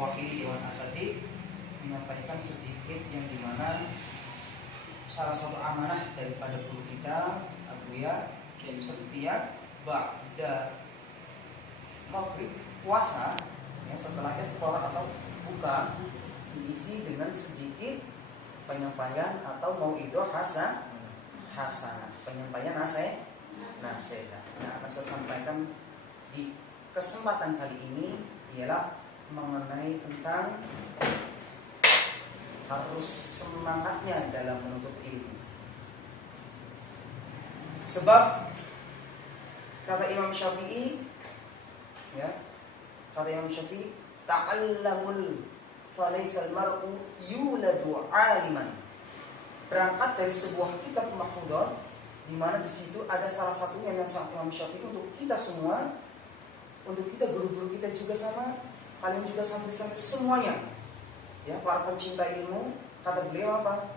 mewakili Dewan Asatidz menyampaikan sedikit yang dimana salah satu amanah daripada guru kita Abuya setiap ba'da maghrib puasa ya, setelah iftar atau buka diisi dengan sedikit penyampaian atau mauidhah hasanah, penyampaian nasihat yang akan saya sampaikan di kesempatan kali ini ialah mengenai tentang harus semangatnya dalam menuntut ilmu. Sebab kata Imam Syafi'i, ta'allamul falaisal mar'u yuladu 'aliman. Berangkat dari sebuah kitab mahfudhah di mana di situ ada salah satunya yang sang Imam Syafi'i untuk kita semua, untuk kita guru-guru kita juga sama, kalian juga santri-santri semuanya. Ya, para pencinta ilmu, kata beliau apa?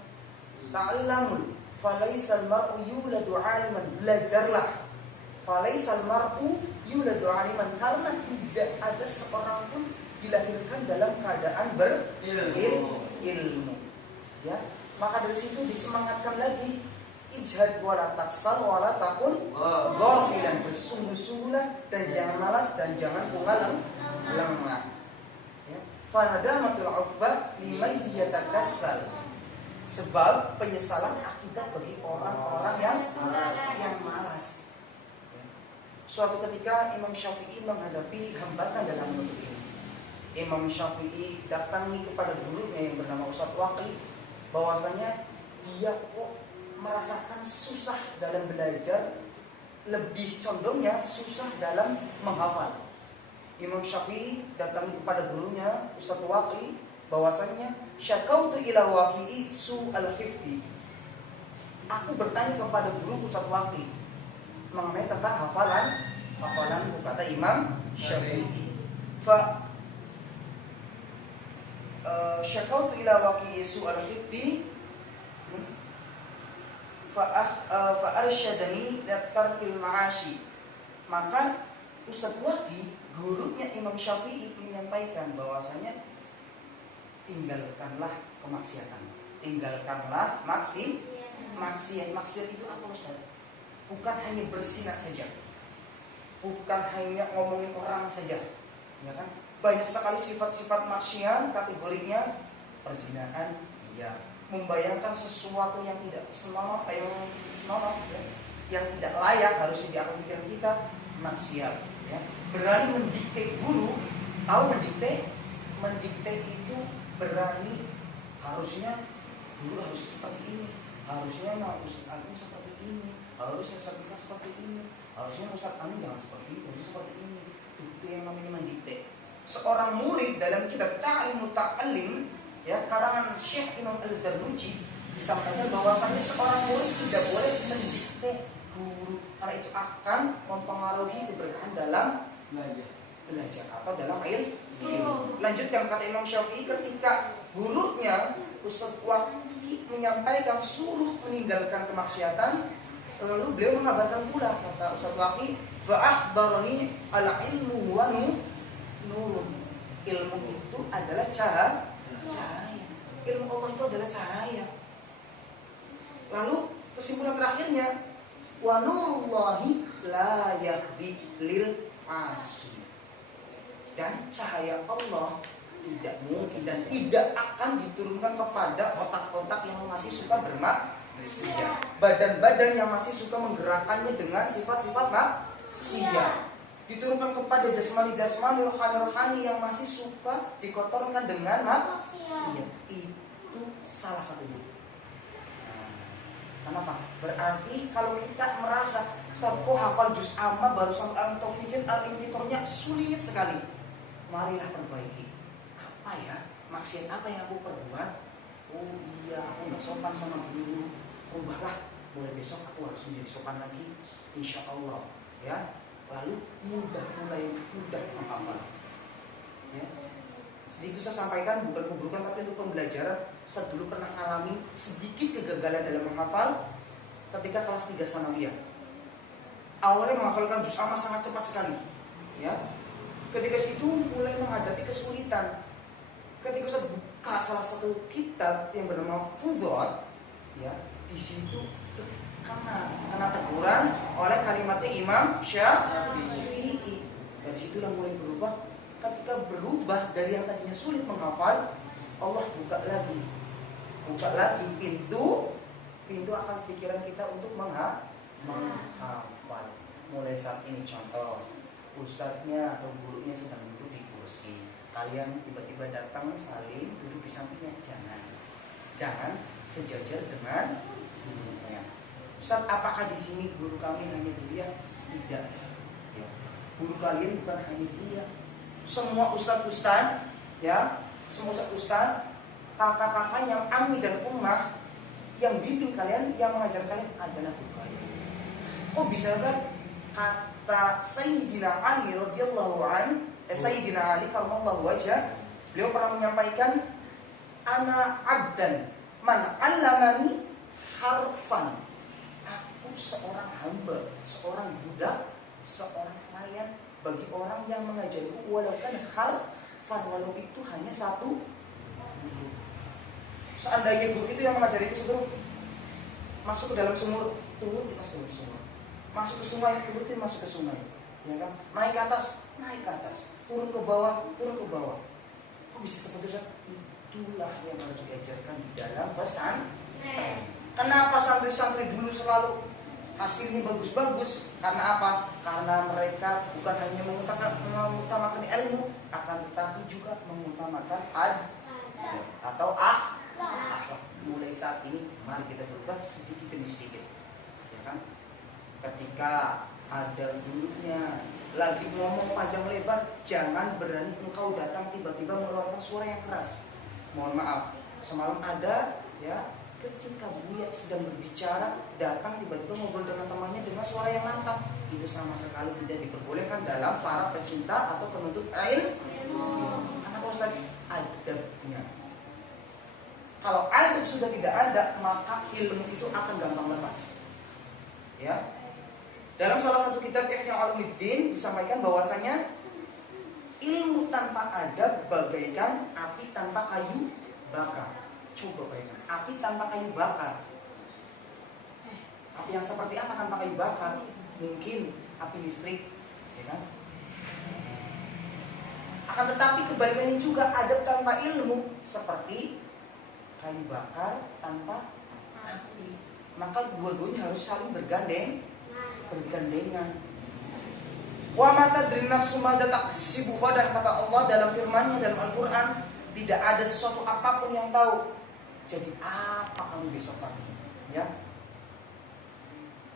Ta'allamul falaisal mar'u yuladu 'aliman. Belajarlah. Falaisal mar'u yuladu 'aliman, karena tidak ada seorang pun dilahirkan dalam keadaan berilmu. Ya, maka dari situ disemangatkan lagi, ijhad wala taksal wala takun ghafilan, bersungguh-sungguhlah dan jangan malas dan jangan lengah. Fanadamatul 'uqba liman yatakassal. Sebab penyesalan akibat bagi orang-orang yang malas. Suatu ketika Imam Syafi'i menghadapi hambatan dalam menuntut ilmu. Imam Syafi'i datangi kepada gurunya yang bernama Ustadz Waqi, bahwasanya dia kok merasakan susah dalam belajar, lebih condongnya susah dalam menghafal. Imam Syafi'i datangi kepada gurunya Ustadz Waqi, bahwasanya syakautu ila Waqi'i su'al hifdi. Aku bertanya kepada guru Ustadz Waqi mengenai tentang hafalan kata Imam Syafi'i. Syakautu ila Waqi'i su'al hifdi fa arsyadani tarkil ma'ashi. Maka Ustadz Waqi, gurunya Imam Syafi'i, menyampaikan bahwasanya tinggalkanlah kemaksiatan, tinggalkanlah maksiat. Maksiat itu apa, Ustaz? Bukan hanya bersinak saja, bukan hanya ngomongin orang saja, ya kan? Banyak sekali sifat-sifat maksiat, kategorinya perzinahan, iya, membayangkan sesuatu yang tidak senonoh, yang tidak layak harusnya di akal pikiran kita, maksiat. Ya. Berani mendikte guru, tahu mendikte itu berani, harusnya guru harus seperti ini, harusnya Ustaz Agung seperti ini, harusnya Ustaz Agung seperti ini, harusnya Ustaz Agung jangan seperti itu, harusnya seperti ini. Itu yang namanya mendikte. Seorang murid dalam kitab Ta'limut Ta'allim, ya, karangan Syekh Imam Al-Zarnuji, disampaikan bahwasanya seorang murid tidak boleh mendikte guru, karena itu akan mempengaruhi keberkahan dalam belajar atau dalam ilmu. Lanjutkan kata Imam Syafi'i, ketika gurunya Ustadz Waqi menyampaikan suruh meninggalkan kemaksiatan, lalu beliau mengabarkan pula, kata Ustadz Waqi, fa'akhbarani al-ilmu wa nurun. Ilmu itu adalah cahaya. Ilmu Allah itu adalah cahaya. Lalu kesimpulan terakhirnya, wa nurullahi la yahdi lil asi. Dan cahaya Allah tidak mungkin dan tidak akan diturunkan kepada otak-otak yang masih suka bermaksiat, badan-badan yang masih suka menggerakkannya dengan sifat-sifat maksiat, diturunkan kepada jasmani-jasmani, rohani-rohani yang masih suka dikotorkan dengan maksiat. Itu salah satunya. Kenapa? Berarti kalau kita merasa Ustaz, kok hafal juz amma baru sampai al-tawfiqin al-infitornya sulit sekali, marilah perbaiki. Apa ya? Maksiat apa yang aku perbuat? Oh iya, aku gak sopan sama guru. Ubahlah, mulai besok aku harus menjadi sopan lagi, insya Allah. Ya, lalu mulai mudah menghafal. Ya. Sedikit saya sampaikan, bukan keburukan tapi untuk pembelajaran. Saya dulu pernah alami sedikit kegagalan dalam menghafal ketika kelas 3 sanawiyah. Awalnya menghafalkan juz amma sangat cepat sekali. Ya. Ketika itu mulai menghadapi kesulitan. Ketika Ustaz buka salah satu kitab yang bernama Fudhat, ya, di situ kena teguran oleh kalimatnya Imam Syafi'i. Dari situlah mulai berubah. Ketika berubah dari yang tadinya sulit menghafal, Allah buka lagi pintu akan pikiran kita untuk menghafal. Mulai saat ini contoh, ustadznya atau gurunya sedang duduk di kursi, kalian tiba-tiba datang saling duduk di sampingnya, jangan sejajar dengan gurunya. Ustadz, apakah di sini guru kami hanya dia? Tidak. Ya. Guru kalian bukan hanya dia. Semua ustadz, ya, semua ustadz, kakak-kakak yang ammi dan ummah, yang bimbing kalian, yang mengajar kalian adalah guru kalian. Kok bisa kan? Kata Sayyidina Ali radhiyallahu an, Sayyidina Ali karramallahu wajhah, beliau pernah menyampaikan, ana abdan man 'allamani harfan. Aku seorang hamba, seorang budak, seorang pelayan bagi orang yang mengajariku walaupun harfan, walau itu hanya satu guru. Seandainya guru itu yang mengajariku sebelum masuk ke dalam sumur, turun di dalam sumur. Masuk ke sungai, turutin masuk ke sungai. Ya kan? Naik ke atas, turun ke bawah. Kok bisa seperti itu? Itulah yang harus diajarkan di dalam pesantren. Kenapa santri-santri dulu selalu hasilnya bagus-bagus? Karena apa? Karena mereka bukan hanya mengutamakan ilmu, akan tetapi juga mengutamakan adab atau akhlak. Mulai saat ini mari kita berubah sedikit demi sedikit. Ya kan? Ketika ada gurunya lagi ngomong panjang lebar, jangan berani engkau datang tiba-tiba mengeluarkan suara yang keras. Mohon maaf, semalam ada, ya, ketika Buya sedang berbicara, datang tiba-tiba ngobrol dengan temannya dengan suara yang lantang. Itu sama sekali tidak diperbolehkan dalam para pecinta atau penuntut ilmu. Kenapa Ustaz? Adabnya. Kalau adab sudah tidak ada, maka ilmu itu akan gampang lepas. Ya. Dalam salah satu kitab Ihya Ulumuddin disampaikan bahwasanya ilmu tanpa adab bagaikan api tanpa kayu bakar. Coba bayangkan, api tanpa kayu bakar. Api yang seperti apa tanpa kayu bakar? Mungkin api listrik, ya kan? Akan tetapi kebalikannya juga, adab tanpa ilmu seperti kayu bakar tanpa api. Maka dua-duanya harus saling bergandengan. Wa mata nafsu ma taksibu, dan kata Allah dalam firman-Nya dalam Al-Qur'an, tidak ada sesuatu apapun yang tahu. Jadi apa kamu besok pagi? Ya.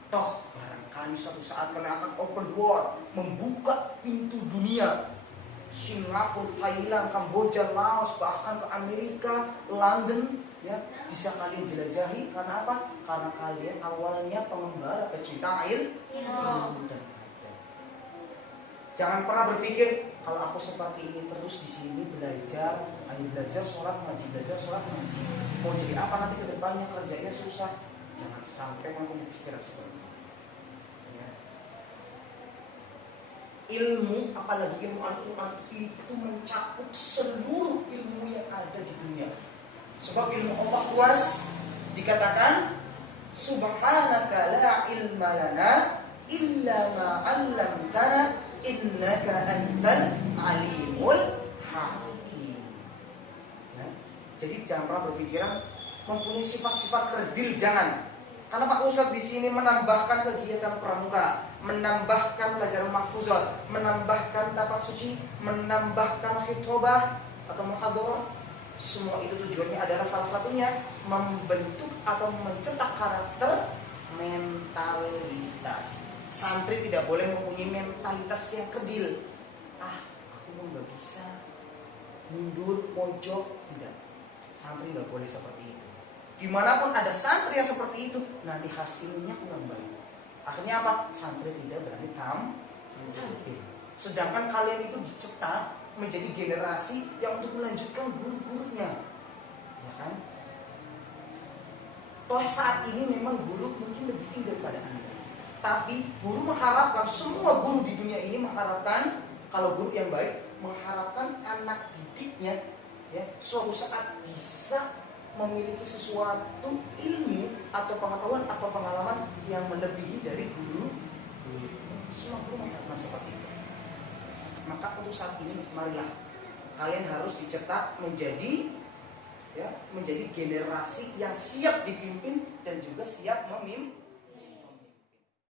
Toh barangkali suatu saat kalian akan open door, membuka pintu dunia. Singapura, Thailand, Kamboja, Laos, bahkan ke Amerika, London, ya, bisa kalian jelajahi. Karena apa? Karena kalian awalnya pengembara pecinta ilmu dan adab. Jangan pernah berpikir kalau aku seperti ini terus di sini belajar, hanya belajar sholat ngaji, mau jadi apa nanti ke depannya, kerjanya susah. Jangan sampai kamu berpikiran seperti itu. Ya. Ilmu, apalagi ilmu Al-Quran, itu mencakup seluruh ilmu yang ada di dunia. Sebab ilmu Allah luas. Dikatakan, subhanaka la ilma lana illa ma 'allamtana innaka antal alimul hakim. Ya. Jadi jangan pernah berpikiran mempunyai sifat-sifat kerdil, jangan. Karena Pak Ustadz di sini menambahkan kegiatan pramuka, menambahkan pelajaran mahfuzat, menambahkan tapak suci, menambahkan khitbah atau muhadharah. Semua itu tujuannya adalah salah satunya membentuk atau mencetak karakter mentalitas. Santri tidak boleh mempunyai mentalitas yang kerdil. Aku nggak bisa, mundur, pojok, tidak. Santri nggak boleh seperti itu. Dimanapun ada santri yang seperti itu, nanti hasilnya kurang baik. Akhirnya apa? Santri tidak berani tampil. Sedangkan kalian itu dicetak menjadi generasi yang untuk melanjutkan guru-gurunya, ya kan? Toh saat ini memang guru mungkin lebih tinggi daripada Anda, tapi guru mengharapkan, semua guru di dunia ini mengharapkan, kalau guru yang baik, mengharapkan anak didiknya ya, suatu saat bisa memiliki sesuatu ilmu atau pengetahuan atau pengalaman yang melebihi dari guru. Semua guru mengatakan seperti itu. Maka untuk saat ini marilah kalian harus dicetak menjadi menjadi generasi yang siap dipimpin dan juga siap memimpin.